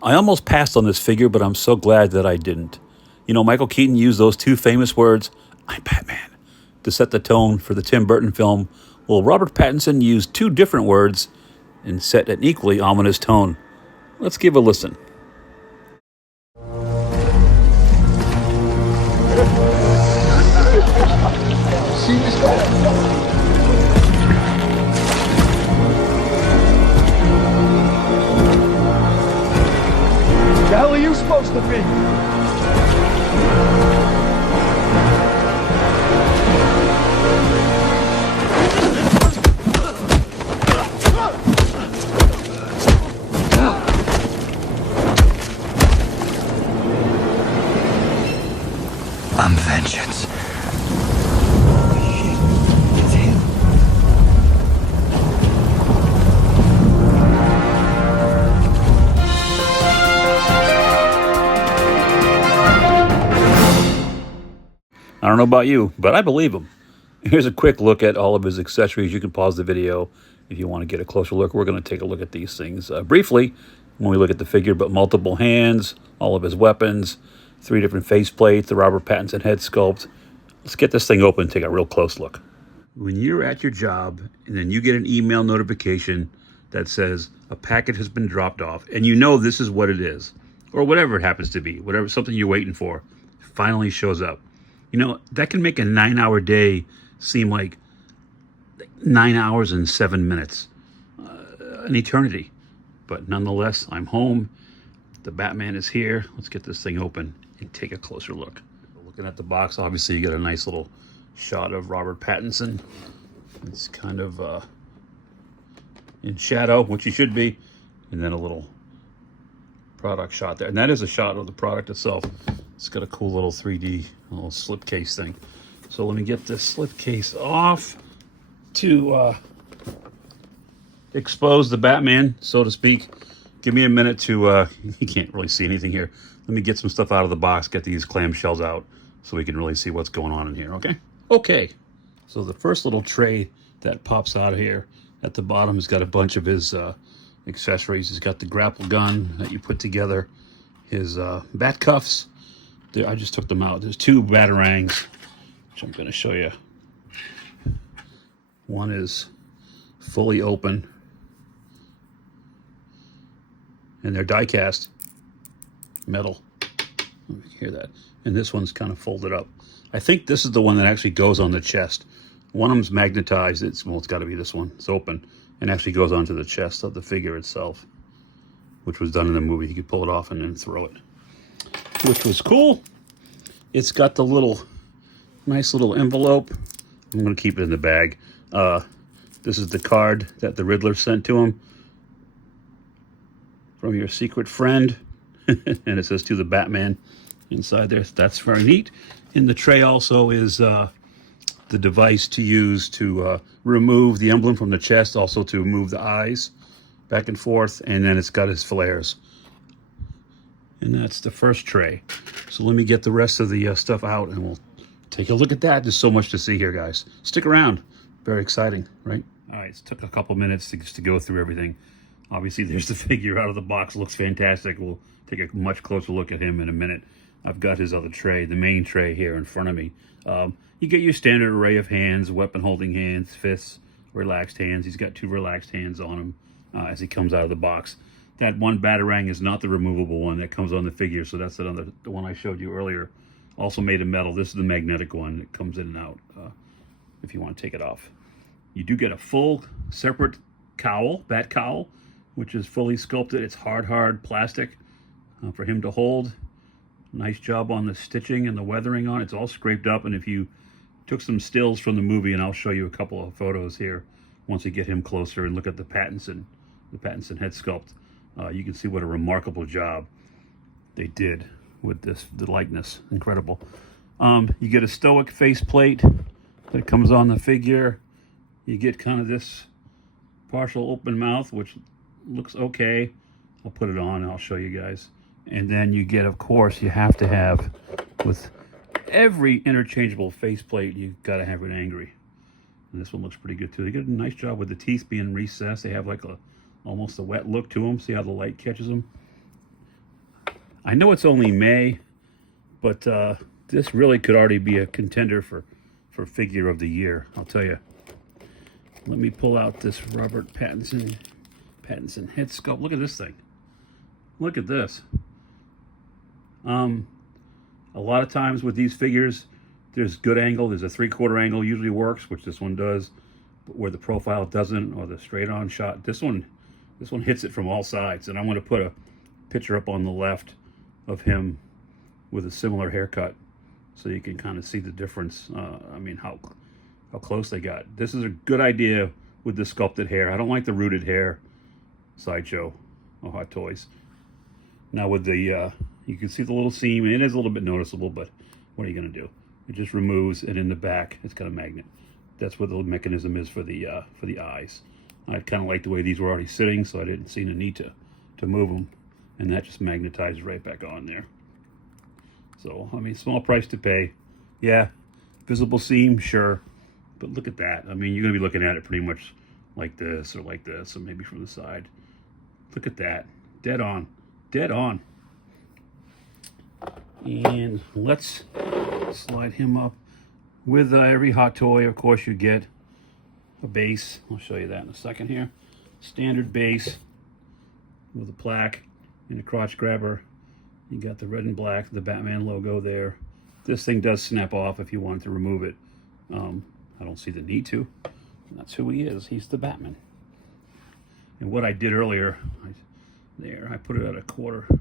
I almost passed on this figure, but I'm so glad that I didn't. You know, Michael Keaton used those two famous words, "I'm Batman," to set the tone for the Tim Burton film. Well, Robert Pattinson used two different words and set an equally ominous tone. Let's give a listen. See this guy? The hell are you supposed to be? I'm vengeance. It's him. I don't know about you, but I believe him. Here's a quick look at all of his accessories. You can pause the video if you want to get a closer look. We're going to take a look at these things briefly when we look at the figure, but multiple hands, all of his weapons, 3 different face plates, the Robert Pattinson head sculpt. Let's get this thing open and take a real close look. When you're at your job and then you get an email notification that says a packet has been dropped off, and you know this is what it is, or whatever it happens to be, whatever, something you're waiting for, finally shows up. You know, that can make a 9-hour day seem like 9 hours and 7 minutes, an eternity. But nonetheless, I'm home. The Batman is here. Let's get this thing open and take a closer look. Looking at the box, obviously you get a nice little shot of Robert Pattinson. It's kind of in shadow, which he should be, and then a little product shot there. And that is a shot of the product itself. It's got a cool little 3D little slipcase thing. So let me get this slipcase off to expose the Batman, so to speak. Give me a minute to, you can't really see anything here. Let me get some stuff out of the box, get these clamshells out so we can really see what's going on in here, okay? Okay, so the first little tray that pops out of here at the bottom has got a bunch of his accessories. He's got the grapple gun that you put together, his bat cuffs. There, I just took them out. There's 2 batarangs, which I'm going to show you. One is fully open, and they're die cast metal. Let me hear that. And this one's kind of folded up. I think this is the one that actually goes on the chest. One of them's magnetized. It's got to be this one. It's open and actually goes onto the chest of the figure itself, which was done in the movie. You could pull it off and then throw it, which was cool. It's got the nice little envelope. I'm going to keep it in the bag. This is the card that the Riddler sent to him from your secret friend. And it says "to the Batman" inside there. That's very neat. In the tray also is the device to use to remove the emblem from the chest, also to move the eyes back and forth. And then it's got his flares. And that's the first tray. So let me get the rest of the stuff out and we'll take a look at that. There's so much to see here, guys. Stick around. Very exciting, right? All right, it took a couple minutes to go through everything. Obviously, there's the figure out of the box. Looks fantastic. We'll take a much closer look at him in a minute. I've got his other tray, the main tray here in front of me. You get your standard array of hands, weapon-holding hands, fists, relaxed hands. He's got 2 relaxed hands on him as he comes out of the box. That one batarang is not the removable one that comes on the figure, so that's the one I showed you earlier. Also made of metal. This is the magnetic one that comes in and out if you want to take it off. You do get a full separate cowl, bat cowl, which is fully sculpted. It's hard plastic for him to hold. Nice job on the stitching and the weathering on it. It's all scraped up, and if you took some stills from the movie, and I'll show you a couple of photos here once you get him closer and look at the Pattinson head sculpt, you can see what a remarkable job they did with the likeness. Incredible. You get a stoic face plate that comes on the figure. You get kind of this partial open mouth, which looks okay. I'll put it on and I'll show you guys. And then you get, of course, you have to have, with every interchangeable faceplate, you've got to have it angry. And this one looks pretty good too. They did a nice job with the teeth being recessed. They have like almost a wet look to them. See how the light catches them? I know it's only May, but this really could already be a contender for figure of the year. I'll tell you. Let me pull out this Robert Pattinson head sculpt. Look at this thing. Look at this. A lot of times with these figures, there's good angle. There's a 3/4 angle usually works, which this one does. But where the profile doesn't, or the straight-on shot, this one hits it from all sides. And I'm going to put a picture up on the left of him with a similar haircut, so you can kind of see the difference. I mean, how close they got. This is a good idea with the sculpted hair. I don't like the rooted hair Sideshow or Hot Toys. Now with the, you can see the little seam. It is a little bit noticeable, but what are you going to do? It just removes, and in the back, it's got a magnet. That's what the mechanism is for the eyes. I kind of like the way these were already sitting, so I didn't see the need to move them, and that just magnetizes right back on there. So, I mean, small price to pay. Yeah, visible seam, sure. But look at that. I mean, you're going to be looking at it pretty much like this, or maybe from the side. Look at that. Dead on. Dead on. And let's slide him up. With every Hot Toy, of course, you get a base. I'll show you that in a second here. Standard base with a plaque and a crotch grabber. You got the red and black, the Batman logo there. This thing does snap off if you want to remove it. I don't see the need to. That's who he is. He's the Batman. And what I did earlier, I put it at a 1/4.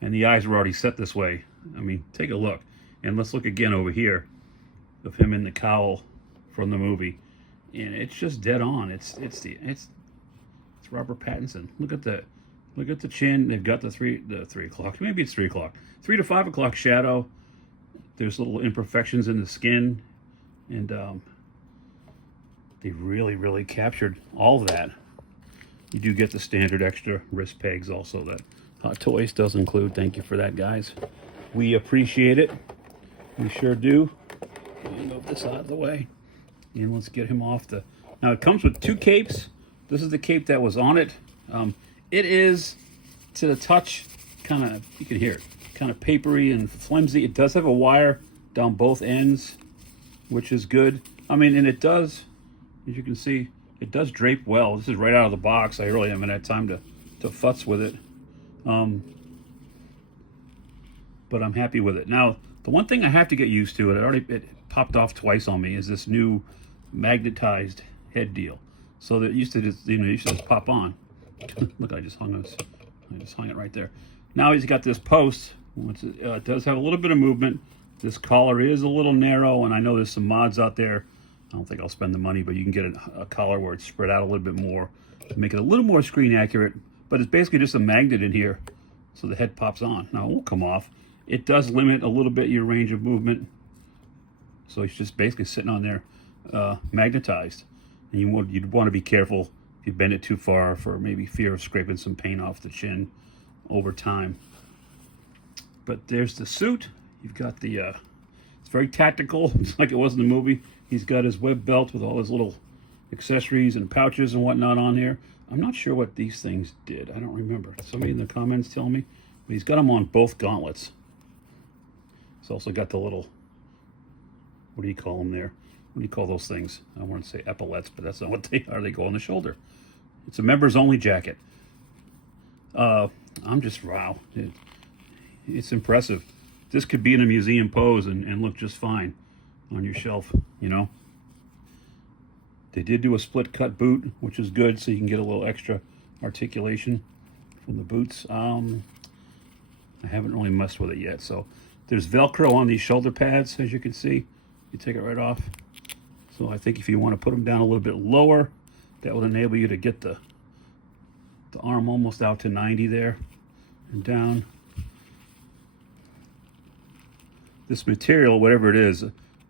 And the eyes were already set this way. I mean, take a look. And let's look again over here of him in the cowl from the movie. And it's just dead on. It's Robert Pattinson. Look at that. Look at the chin. They've got the 3 o'clock. Maybe it's 3 o'clock. 3 to 5 o'clock shadow. There's little imperfections in the skin. And they really captured all of that. You do get the standard extra wrist pegs also that Hot Toys does include. Thank you for that, guys. We appreciate it. We sure do. Let me move this out of the way. And let's get him off the... Now, it comes with 2 capes. This is the cape that was on it. It is, to the touch, kind of, you can hear it, kind of papery and flimsy. It does have a wire down both ends, which is good. I mean, and it does, as you can see, it does drape well. This is right out of the box. I really haven't had time to futz with it. But I'm happy with it. Now, the one thing I have to get used to, it popped off twice on me, is this new magnetized head deal. So that it used to just, you used to just pop on. Look, I just hung it right there. Now he's got this post, which does have a little bit of movement. This collar is a little narrow, and I know there's some mods out there. I don't think I'll spend the money, but you can get a collar where it's spread out a little bit more to make it a little more screen accurate. But it's basically just a magnet in here, so the head pops on. Now it won't come off. It does limit a little bit your range of movement, so it's just basically sitting on there, magnetized. And you'd want to be careful if you bend it too far for maybe fear of scraping some paint off the chin over time. But there's the suit. You've got the, it's very tactical. It's like it was in the movie. He's got his web belt with all his little accessories and pouches and whatnot on here. I'm not sure what these things did. I don't remember. Somebody in the comments tell me. But he's got them on both gauntlets. He's also got the little, what do you call them there? What do you call those things? I want to say epaulettes, but that's not what they are. They go on the shoulder. It's a members only jacket. I'm just, wow. It's impressive. This could be in a museum pose and look just fine on your shelf, you know. They did do a split cut boot, which is good, so you can get a little extra articulation from the boots. I haven't really messed with it yet. So there's Velcro on these shoulder pads, as you can see. You take it right off. So I think if you want to put them down a little bit lower, that will enable you to get the arm almost out to 90 there and down. This material, whatever it is,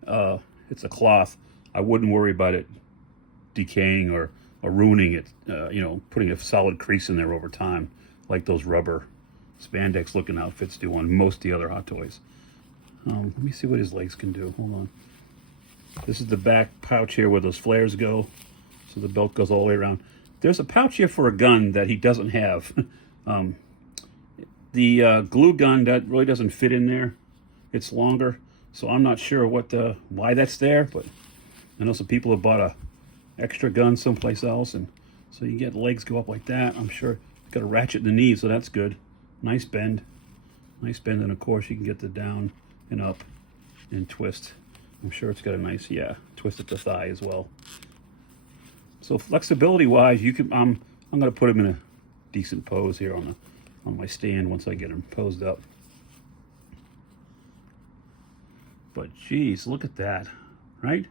it's a cloth. I wouldn't worry about it decaying or ruining it, you know, putting a solid crease in there over time, like those rubber spandex looking outfits do on most of the other Hot Toys. Let me see what his legs can do. Hold on. This is the back pouch here where those flares go. So the belt goes all the way around. There's a pouch here for a gun that he doesn't have. The glue gun, that really doesn't fit in there. It's longer, so I'm not sure why that's there, but I know some people have bought a extra gun someplace else, and so you get legs go up like that. I'm sure it's got a ratchet in the knee, so that's good. Nice bend, and of course you can get the down and up and twist. I'm sure it's got a nice, twist at the thigh as well. So flexibility wise, you can. I'm going to put him in a decent pose here on my stand once I get him posed up. But geez, look at that, right?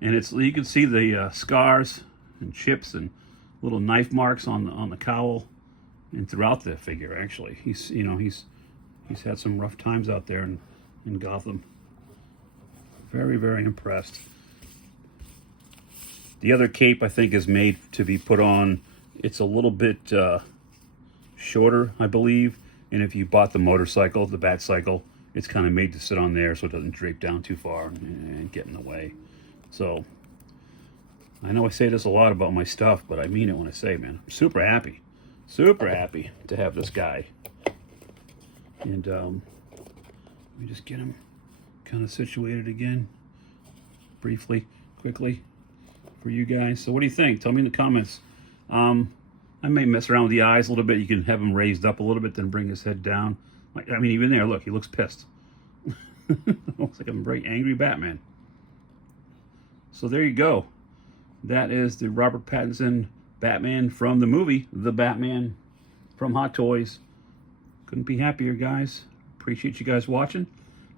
And you can see the scars and chips and little knife marks on the cowl and throughout the figure. Actually, he's had some rough times out there in Gotham. Very, very impressed. The other cape I think is made to be put on. It's a little bit shorter, I believe. And if you bought the motorcycle, the Bat Cycle, it's kind of made to sit on there so it doesn't drape down too far and get in the way. So I know I say this a lot about my stuff, but I mean it when I say, man, I'm super happy to have this guy. And let me just get him kind of situated again, briefly, quickly, for you guys. So what do you think? Tell me in the comments. I may mess around with the eyes a little bit. You can have him raised up a little bit, then bring his head down. I mean, even there, look, he looks pissed. Looks like a very angry Batman. So there you go. That is the Robert Pattinson Batman from the movie, The Batman, from Hot Toys. Couldn't be happier, guys. Appreciate you guys watching.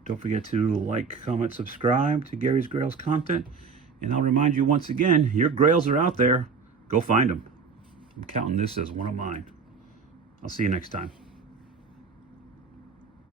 Don't forget to like, comment, subscribe to Gary's Grails content. And I'll remind you once again, your grails are out there. Go find them. I'm counting this as one of mine. I'll see you next time.